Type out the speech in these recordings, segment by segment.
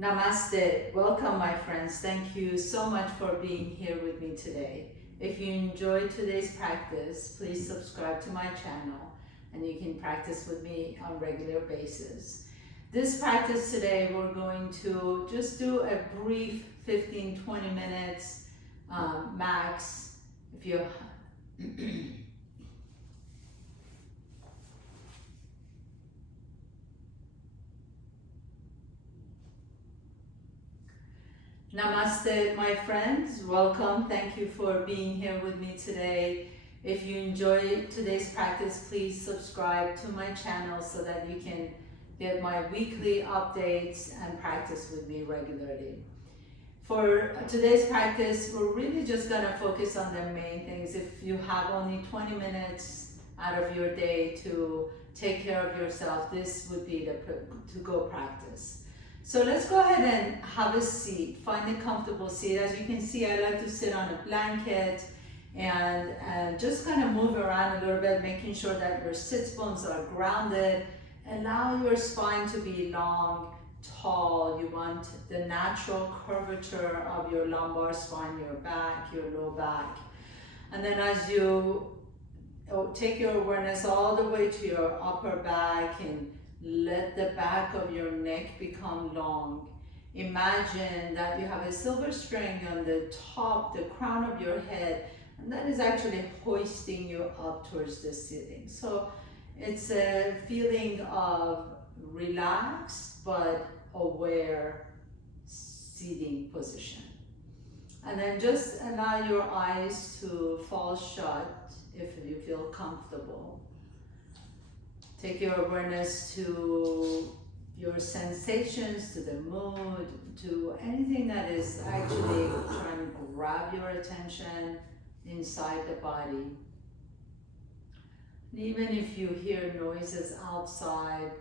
Namaste. Welcome, my friends. Thank you so much for being here with me today. If you enjoyed today's practice, please subscribe to my channel and you can practice with me on a regular basis. This practice today, we're going to just do a brief 15-20 minutes max. If you Namaste, my friends. Welcome. Thank you for being here with me today. If you enjoyed today's practice, please subscribe to my channel so that you can get my weekly updates and practice with me regularly. For today's practice, we're really just going to focus on the main things. If you have only 20 minutes out of your day to take care of yourself, this would be the to-go practice. So let's go ahead and have a seat. Find a comfortable seat. As you can see, I like to sit on a blanket and just kind of move around a little bit, making sure that your sits bones are grounded. Allow your spine to be long, tall. You want the natural curvature of your lumbar spine, your back, your low back. And then as you take your awareness all the way to your upper back and let the back of your neck become long. Imagine that you have a silver string on the top, the crown of your head, and that is actually hoisting you up towards the ceiling. So it's a feeling of relaxed but aware seating position. And then just allow your eyes to fall shut if you feel comfortable. Take your awareness to your sensations, to the mood, to anything that is actually trying to grab your attention inside the body. And even if you hear noises outside,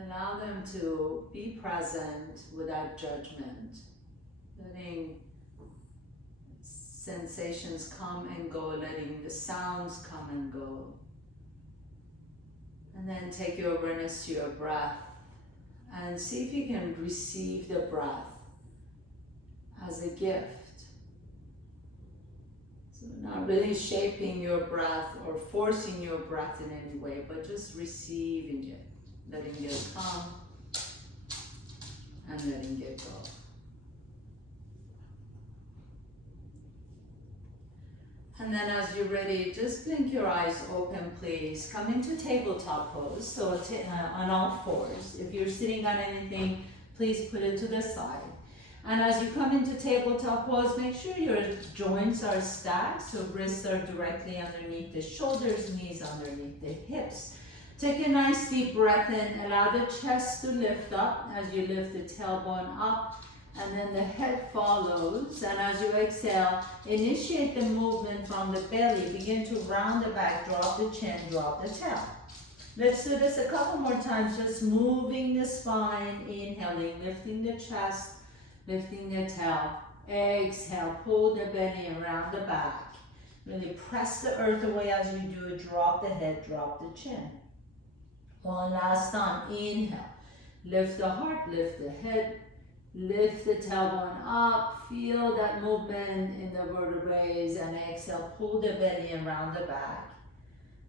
allow them to be present without judgment. Letting sensations come and go, letting the sounds come and go. And then take your awareness to your breath and see if you can receive the breath as a gift. So not really shaping your breath or forcing your breath in any way, but just receiving it, letting it come and letting it go. And then as you're ready, just blink your eyes open, please. Come into tabletop pose, so on all fours. If you're sitting on anything, please put it to the side. And as you come into tabletop pose, make sure your joints are stacked, so wrists are directly underneath the shoulders, knees underneath the hips. Take a nice deep breath in, allow the chest to lift up as you lift the tailbone up. And then the head follows, and as you exhale, initiate the movement from the belly. Begin to round the back, drop the chin, drop the tail. Let's do this a couple more times, just moving the spine, inhaling, lifting the chest, lifting the tail. Exhale, pull the belly around the back. Really press the earth away as you do it. Drop the head, drop the chin. One last time, inhale. Lift the heart, lift the head. Lift the tailbone up, feel that movement in the vertebrae, and exhale, pull the belly around the back.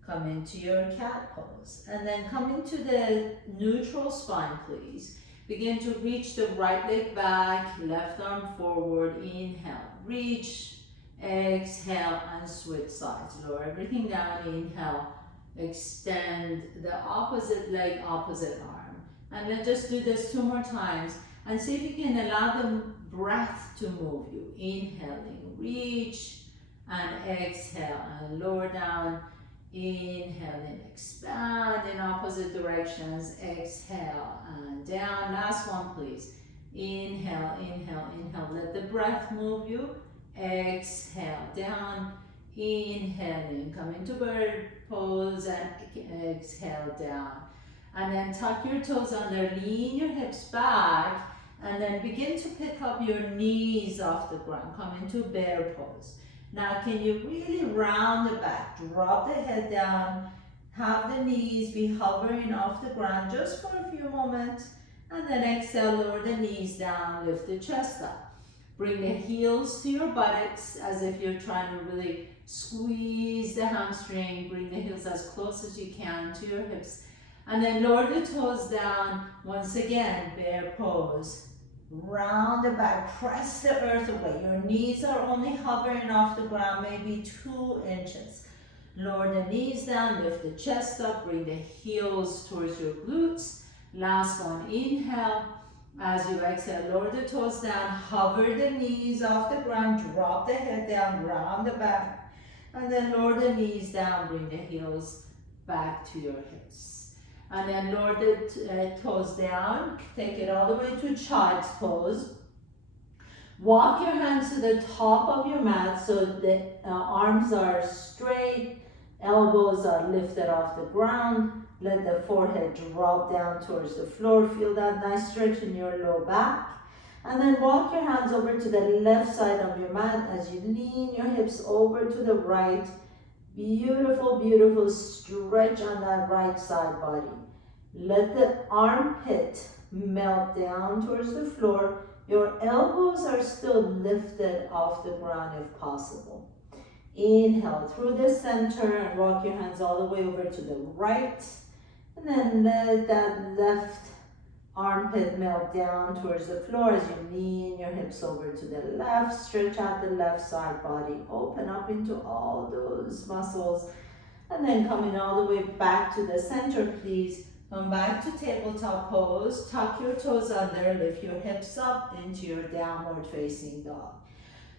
Come into your cat pose. And then come into the neutral spine, please. Begin to reach the right leg back, left arm forward, inhale. Reach, exhale, and switch sides. Lower everything down, inhale. Extend the opposite leg, opposite arm. And then just do this 2 more times. And see if you can allow the breath to move you. Inhaling, reach, and exhale, and lower down. Inhaling, expand in opposite directions. Exhale, and down. Last one, please. Inhale, inhale, inhale. Let the breath move you. Exhale, down. Inhaling, come into bird pose, and exhale, down. And then tuck your toes under, lean your hips back, and then begin to pick up your knees off the ground. Come into bear pose. Now can you really round the back, drop the head down, have the knees be hovering off the ground just for a few moments, And then exhale, lower the knees down, lift the chest up. Bring the heels to your buttocks as if you're trying to really squeeze the hamstring. Bring the heels as close as you can to your hips. And then lower the toes down. Once again, bear pose. Round the back, press the earth away. Your knees are only hovering off the ground, maybe 2 inches. Lower the knees down, lift the chest up, bring the heels towards your glutes. Last one, inhale. As you exhale, lower the toes down, hover the knees off the ground, drop the head down, round the back. And then lower the knees down, bring the heels back to your hips. And then lower the toes down, take it all the way to child's pose. Walk your hands to the top of your mat so the arms are straight, elbows are lifted off the ground. Let the forehead drop down towards the floor. Feel that nice stretch in your low back. And then walk your hands over to the left side of your mat as you lean your hips over to the right. Beautiful, beautiful stretch on that right side body. Let the armpit melt down towards the floor. Your elbows are still lifted off the ground if possible. Inhale through the center and walk your hands all the way over to the right. And then let that left armpit melt down towards the floor as you lean your hips over to the left. Stretch out the left side body. Open up into all those muscles. And then coming all the way back to the center, please. Come back to tabletop pose. Tuck your toes under. Lift your hips up into your downward facing dog.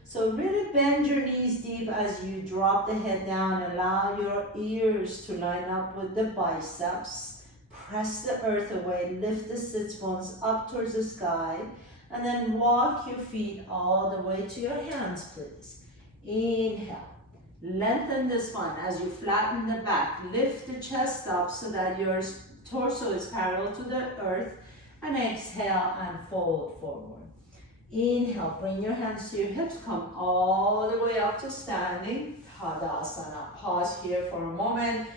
So really bend your knees deep as you drop the head down. Allow your ears to line up with the biceps. Press the earth away. Lift the sits bones up towards the sky. And then walk your feet all the way to your hands, please. Inhale. Lengthen the spine as you flatten the back. Lift the chest up so that your torso is parallel to the earth. And exhale and fold forward. Inhale, bring your hands to your hips, come all the way up to standing, Tadasana. Pause here for a moment.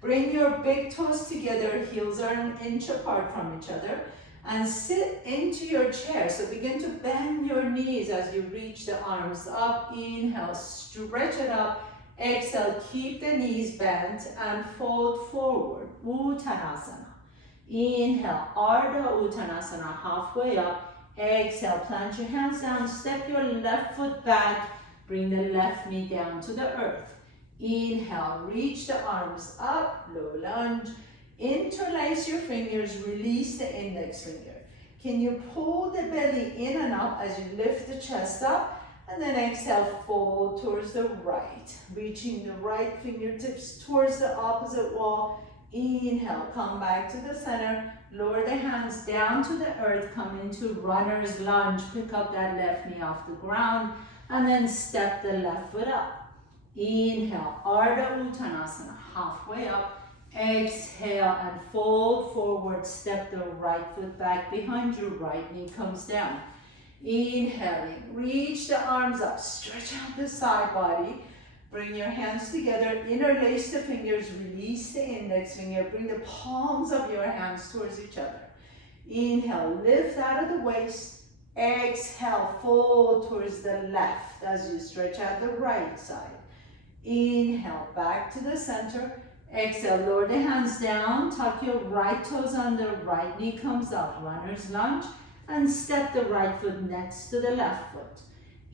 Bring your big toes together, heels are an inch apart from each other, and sit into your chair. So begin to bend your knees as you reach the arms up. Inhale, stretch it up. Exhale, keep the knees bent and fold forward, Uttanasana. Inhale, Ardha Uttanasana, halfway up. Exhale, plant your hands down, step your left foot back, bring the left knee down to the earth. Inhale, reach the arms up, low lunge. Interlace your fingers, release the index finger. Can you pull the belly in and up as you lift the chest up? And then exhale, fold towards the right. Reaching the right fingertips towards the opposite wall. Inhale, come back to the center. Lower the hands down to the earth, come into runner's lunge, pick up that left knee off the ground, and then step the left foot up. Inhale, Ardha Uttanasana, halfway up. Exhale and fold forward, step the right foot back behind you, right knee comes down. Inhaling, reach the arms up, stretch out the side body. Bring your hands together, interlace the fingers, release the index finger, bring the palms of your hands towards each other. Inhale, lift out of the waist. Exhale, fold towards the left as you stretch out the right side. Inhale, back to the center. Exhale, lower the hands down, tuck your right toes under, right knee comes up, runner's lunge, and step the right foot next to the left foot.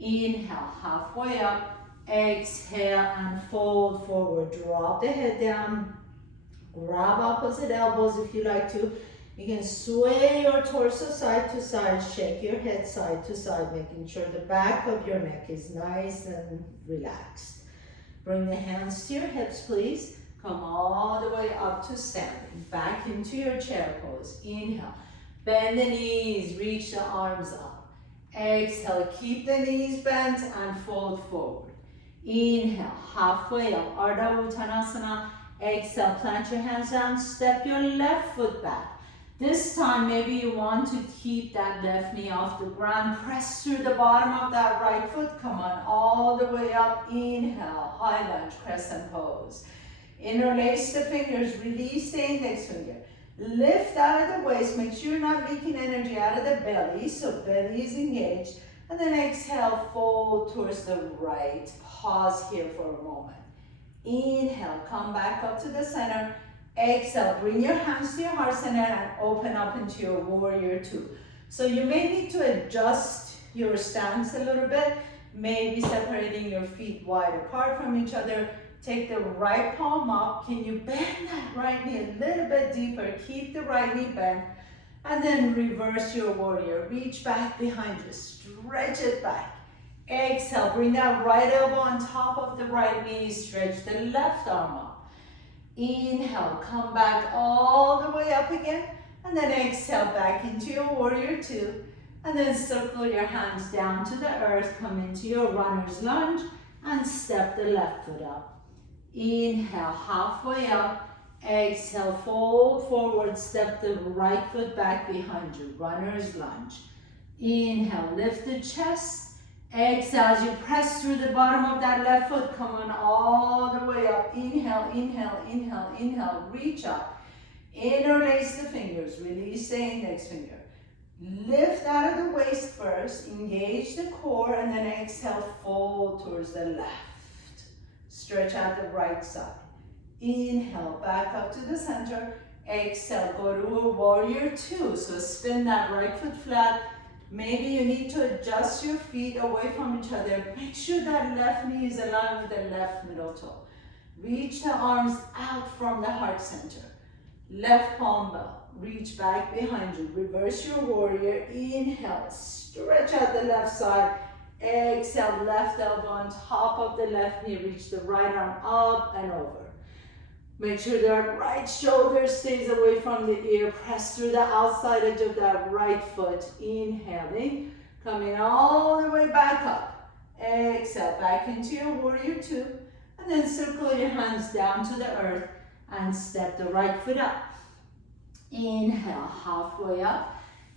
Inhale, halfway up. Exhale and fold forward. Drop the head down. Grab opposite elbows if you like to. You can sway your torso side to side. Shake your head side to side, making sure the back of your neck is nice and relaxed. Bring the hands to your hips, please. Come all the way up to standing. Back into your chair pose. Inhale. Bend the knees. Reach the arms up. Exhale. Keep the knees bent and fold forward. Inhale, halfway up, Ardha Uttanasana. Exhale, plant your hands down, step your left foot back. This time, maybe you want to keep that left knee off the ground. Press through the bottom of that right foot. Come on, all the way up. Inhale, high lunge, crescent pose. Interlace the fingers, release the index finger. Lift out of the waist. Make sure you're not leaking energy out of the belly. So belly is engaged. And then exhale, fold towards the right. Pause here for a moment. Inhale, come back up to the center. Exhale, bring your hands to your heart center and open up into your warrior two. So you may need to adjust your stance a little bit. Maybe separating your feet wide apart from each other. Take the right palm up. Can you bend that right knee a little bit deeper? Keep the right knee bent. And then reverse your warrior. Reach back behind you. Stretch it back. Exhale, bring that right elbow on top of the right knee. Stretch the left arm up. Inhale, come back all the way up again. And then exhale back into your warrior two. And then circle your hands down to the earth. Come into your runner's lunge and step the left foot up. Inhale, halfway up. Exhale, fold forward. Step the right foot back behind you. Runner's lunge. Inhale, lift the chest. Exhale, as you press through the bottom of that left foot, come on all the way up. Inhale, inhale, inhale, inhale. Reach up. Interlace the fingers. Release the index finger. Lift out of the waist first. Engage the core and then exhale, fold towards the left. Stretch out the right side. Inhale, back up to the center. Exhale, go to a warrior two. So spin that right foot flat. Maybe you need to adjust your feet away from each other. Make sure that left knee is aligned with the left middle toe. Reach the arms out from the heart center. Left palm up. Reach back behind you. Reverse your warrior. Inhale, stretch out the left side. Exhale, left elbow on top of the left knee. Reach the right arm up and over. Make sure that right shoulder stays away from the ear. Press through the outside edge of that right foot. Inhaling, coming all the way back up. Exhale, back into your warrior two. And then circle your hands down to the earth and step the right foot up. Inhale, halfway up.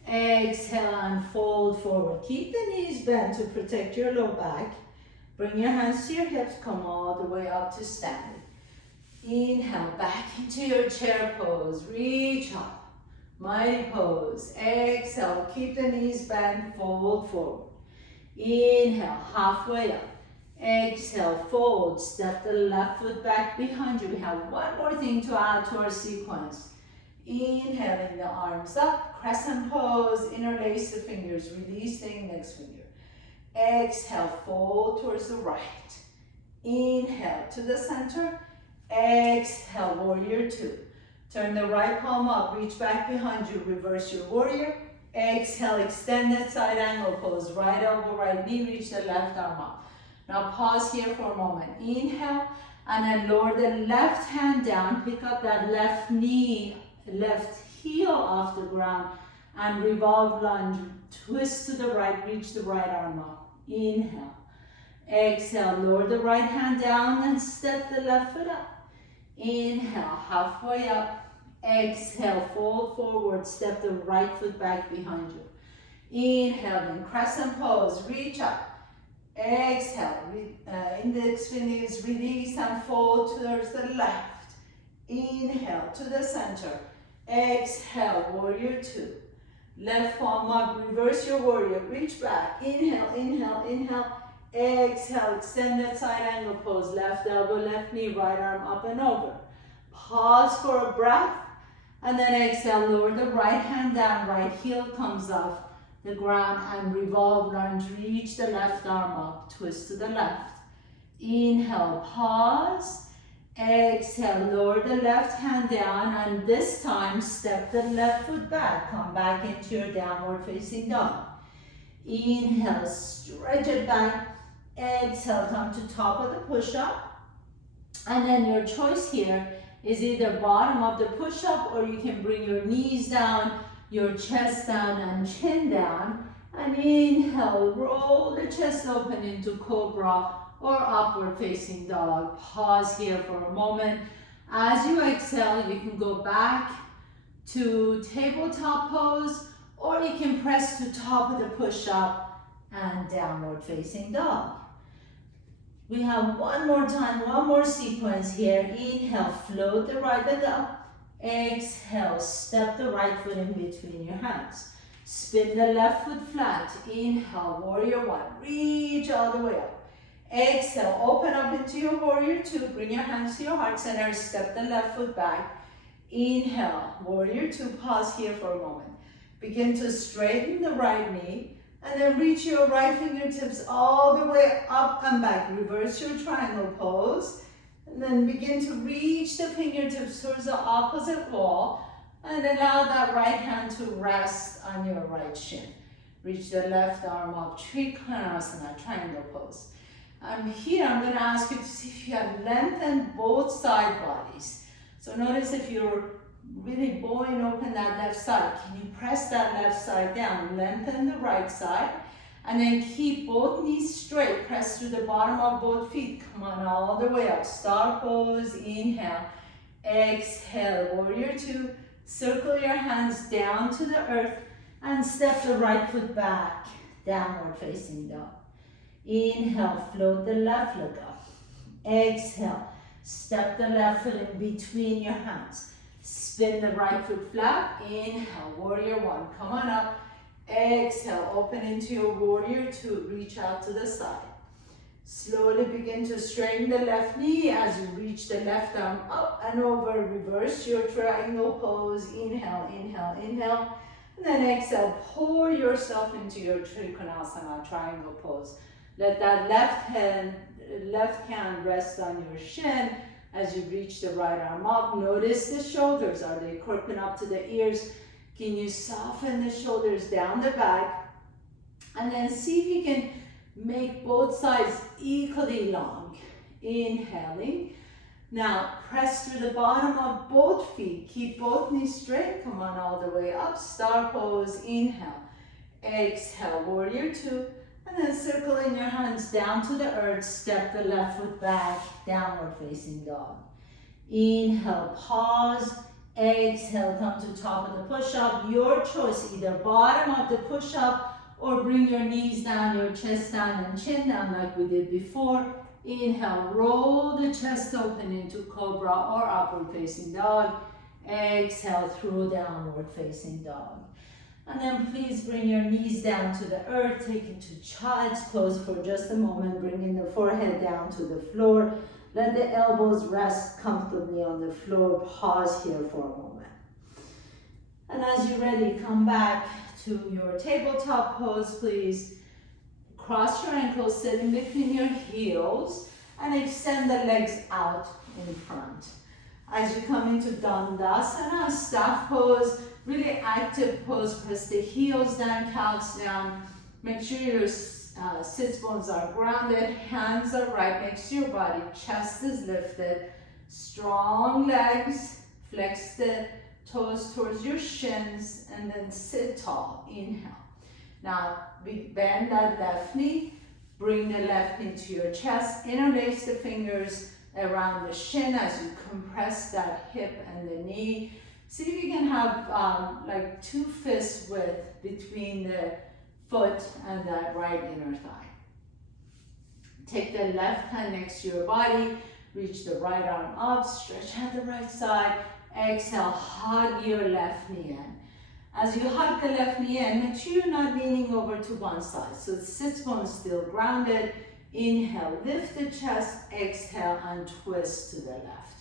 Exhale and fold forward. Keep the knees bent to protect your low back. Bring your hands to your hips. Come all the way up to standing. Inhale, back into your chair pose. Reach up. Mighty pose. Exhale, keep the knees bent. Fold forward. Inhale, halfway up. Exhale, fold. Step the left foot back behind you. We have one more thing to add to our sequence. Inhaling the arms up, crescent pose, interlace the fingers, release the index finger. Exhale, fold towards the right. Inhale to the center. Exhale, warrior two. Turn the right palm up, reach back behind you, reverse your warrior. Exhale, extended side angle pose, right elbow, right knee, reach the left arm up. Now pause here for a moment. Inhale, and then lower the left hand down, pick up that left knee, left heel off the ground, and revolve lunge. Twist to the right, reach the right arm up. Inhale. Exhale, lower the right hand down and step the left foot up. Inhale, halfway up. Exhale, fold forward, step the right foot back behind you. Inhale, then crescent pose, reach up. Exhale, index fingers release and fold towards the left. Inhale to the center. Exhale, warrior two. Left palm up, reverse your warrior, reach back. Inhale, inhale, inhale. Exhale, extended side angle pose. Left elbow, left knee, right arm up and over. Pause for a breath. And then exhale, lower the right hand down, right heel comes off the ground and revolve lunge. Reach the left arm up, twist to the left. Inhale, pause. Exhale, lower the left hand down and this time step the left foot back. Come back into your downward facing dog. Inhale, stretch it back. Exhale, come to top of the push-up. And then your choice here is either bottom of the push-up or you can bring your knees down, your chest down and chin down. And inhale, roll the chest open into cobra or upward facing dog. Pause here for a moment. As you exhale, you can go back to tabletop pose or you can press to top of the push-up and downward facing dog. We have one more time, one more sequence here. Inhale, float the right leg up. Exhale, step the right foot in between your hands. Spin the left foot flat. Inhale, warrior one. Reach all the way up. Exhale, open up into your warrior two. Bring your hands to your heart center. Step the left foot back. Inhale, warrior two. Pause here for a moment. Begin to straighten the right knee. And then reach your right fingertips all the way up and back. Reverse your triangle pose. And then begin to reach the fingertips towards the opposite wall. And allow that right hand to rest on your right shin. Reach the left arm up, Trikonasana, triangle pose. Here I'm going to ask you to see if you have lengthened both side bodies. So notice if you're really bowing open that left side, can you press that left side down? Lengthen the right side. And then keep both knees straight. Press through the bottom of both feet. Come on, all the way up. Star pose, inhale. Exhale, warrior two. Circle your hands down to the earth and step the right foot back, downward facing dog. Inhale, float the left leg up. Exhale, step the left foot in between your hands. Spin the right foot flat. Inhale, warrior one. Come on up. Exhale, open into your warrior two. Reach out to the side. Slowly begin to straighten the left knee as you reach the left arm up and over. Reverse your triangle pose. Inhale, inhale, inhale. And then exhale, pour yourself into your Trikonasana, triangle pose. Let that left hand rest on your shin as you reach the right arm up. Notice the shoulders. Are they crooked up to the ears? Can you soften the shoulders down the back? And then see if you can make both sides equally long. Inhaling. Now press through the bottom of both feet. Keep both knees straight. Come on all the way up. Star pose. Inhale. Exhale. Warrior two. And then circle in your hands down to the earth. Step the left foot back. Downward facing dog. Inhale. Pause. Exhale. Come to top of the push-up. Your choice. Either bottom of the push-up or bring your knees down, your chest down and chin down like we did before. Inhale, roll the chest open into cobra or upward facing dog. Exhale, through downward facing dog. And then please bring your knees down to the earth. Take it to child's pose for just a moment. Bringing the forehead down to the floor. Let the elbows rest comfortably on the floor. Pause here for a moment. And as you're ready, come back to your tabletop pose, please. Cross your ankles, sit in between your heels, and extend the legs out in front. As you come into Dandasana, staff pose, really active pose. Press the heels down, calves down. Make sure your sits bones are grounded, hands are right next to your body, chest is lifted, strong legs, flex the toes towards your shins, and then sit tall. Inhale. Now bend that left knee, bring the left knee to your chest, interlace the fingers around the shin as you compress that hip and the knee. See if you can have like 2 fists width between the foot and that right inner thigh. Take the left hand next to your body, reach the right arm up, stretch out the right side. Exhale, hug your left knee in. As you hug the left knee in, make sure you're not leaning over to one side. So the sits bones still grounded. Inhale, lift the chest, exhale, and twist to the left.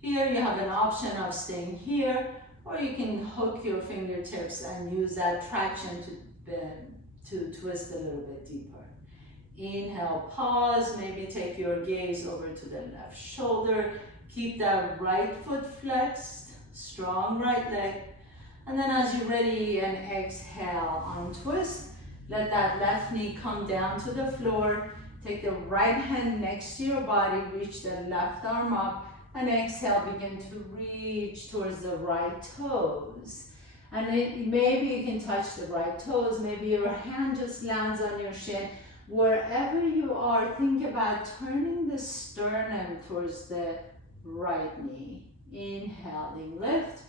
Here you have an option of staying here, or you can hook your fingertips and use that traction to twist a little bit deeper. Inhale, pause, maybe take your gaze over to the left shoulder. Keep that right foot flexed, strong right leg. And then as you're ready, and exhale, untwist. Let that left knee come down to the floor. Take the right hand next to your body, reach the left arm up, and exhale, begin to reach towards the right toes. And maybe you can touch the right toes, maybe your hand just lands on your shin. Wherever you are, think about turning the sternum towards the right knee. Inhaling, lift,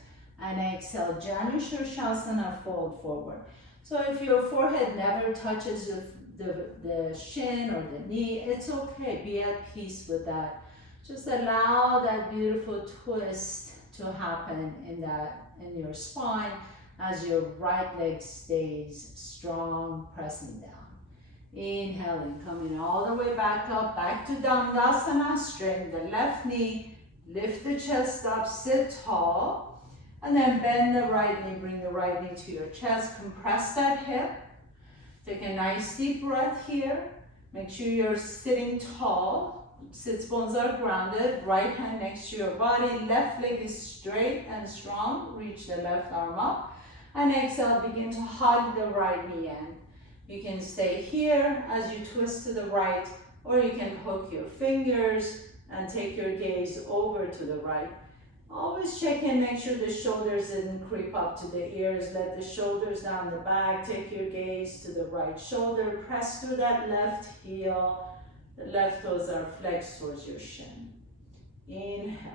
and exhale, Janu Shirshasana, fold forward. So if your forehead never touches the shin or the knee, it's okay, be at peace with that. Just allow that beautiful twist to happen in your spine as your right leg stays strong, pressing down. Inhaling, coming all the way back up, back to Dandasana. Straighten the left knee, lift the chest up, sit tall, and then bend the right knee, bring the right knee to your chest, compress that hip. Take a nice deep breath here. Make sure you're sitting tall. Sits bones are grounded. Right hand next to your body. Left leg is straight and strong. Reach the left arm up. And exhale, begin to hug the right knee in. You can stay here as you twist to the right, or you can hook your fingers and take your gaze over to the right. Always check in, make sure the shoulders didn't creep up to the ears. Let the shoulders down the back. Take your gaze to the right shoulder. Press through that left heel. The left toes are flexed towards your shin. Inhale.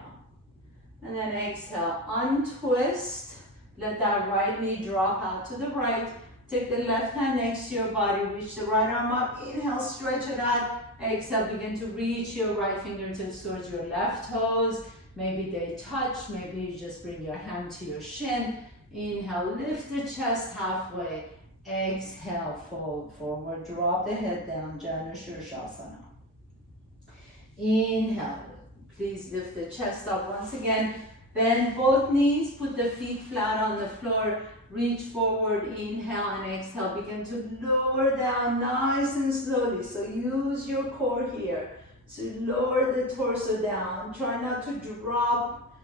And then exhale, untwist. Let that right knee drop out to the right. Take the left hand next to your body. Reach the right arm up. Inhale, stretch it out. Exhale, begin to reach your right fingertips towards your left toes. Maybe they touch, maybe you just bring your hand to your shin. Inhale, lift the chest halfway. Exhale, fold forward, drop the head down, Janu Shirshasana. Inhale, please lift the chest up once again. Bend both knees, put the feet flat on the floor. Reach forward, inhale and exhale. Begin to lower down nice and slowly. So use your core here. So lower the torso down. Try not to drop.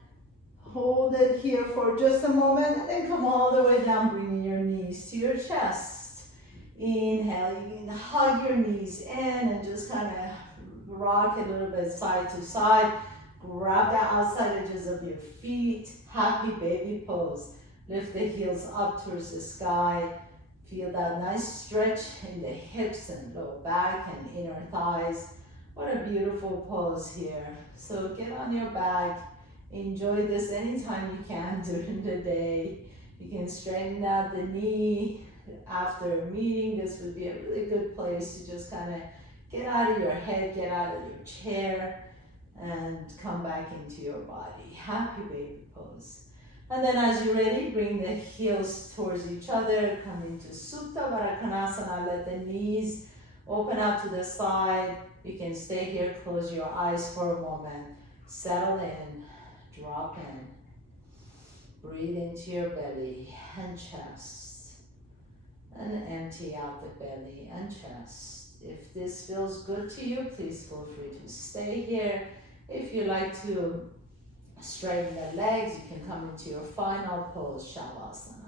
Hold it here for just a moment and then come all the way down, bringing your knees to your chest. Inhale, you can hug your knees in and just kind of rock a little bit side to side. Grab the outside edges of your feet. Happy baby pose. Lift the heels up towards the sky. Feel that nice stretch in the hips and low back and inner thighs. What a beautiful pose here. So get on your back. Enjoy this anytime you can during the day. You can straighten out the knee after a meeting. This would be a really good place to just kind of get out of your head, get out of your chair, and come back into your body. Happy baby pose. And then as you're ready, bring the heels towards each other. Come into Supta Baddha. Let the knees open up to the side. You can stay here, close your eyes for a moment. Settle in, drop in. Breathe into your belly and chest. And empty out the belly and chest. If this feels good to you, please feel free to stay here. If you like to straighten the legs, you can come into your final pose, Shavasana.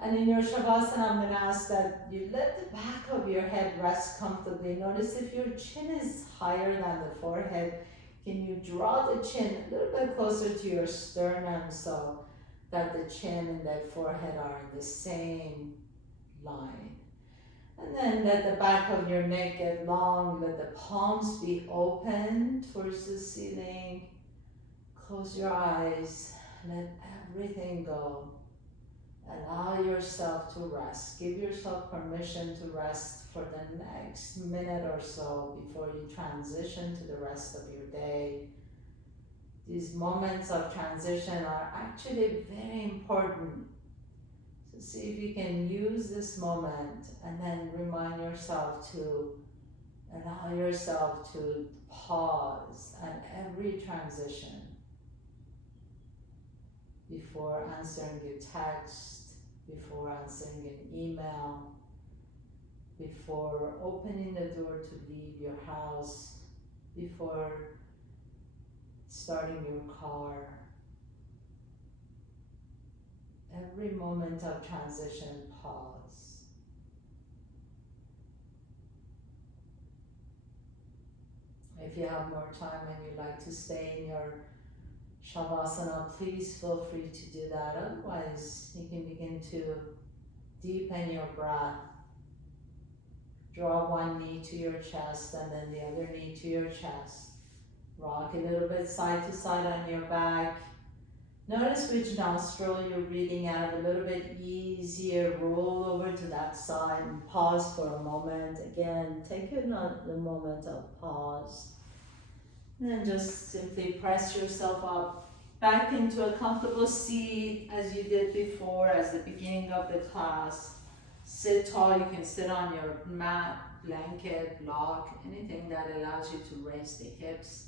And in your Shavasana, I'm going to ask that you let the back of your head rest comfortably. Notice if your chin is higher than the forehead, can you draw the chin a little bit closer to your sternum so that the chin and the forehead are in the same line. And then let the back of your neck get long, let the palms be open towards the ceiling. Close your eyes, let everything go. Allow yourself to rest. Give yourself permission to rest for the next minute or so before you transition to the rest of your day. These moments of transition are actually very important. So see if you can use this moment and then remind yourself to allow yourself to pause at every transition. Before answering your text, before answering an email, before opening the door to leave your house, before starting your car. Every moment of transition, pause. If you have more time and you'd like to stay in your Shavasana, please feel free to do that. Otherwise, you can begin to deepen your breath. Draw one knee to your chest and then the other knee to your chest. Rock a little bit side to side on your back. Notice which nostril you're breathing out of a little bit easier. Roll over to that side and pause for a moment. Again, take a moment of pause. And then just simply press yourself up Back into a comfortable seat as you did before, as the beginning of the class. Sit tall. You can sit on your mat, blanket, block, anything that allows you to raise the hips.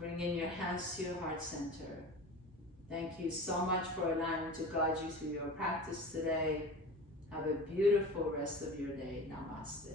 Bring in your hands to your heart center. Thank you so much for allowing to guide you through your practice today. Have a beautiful rest of your day. Namaste.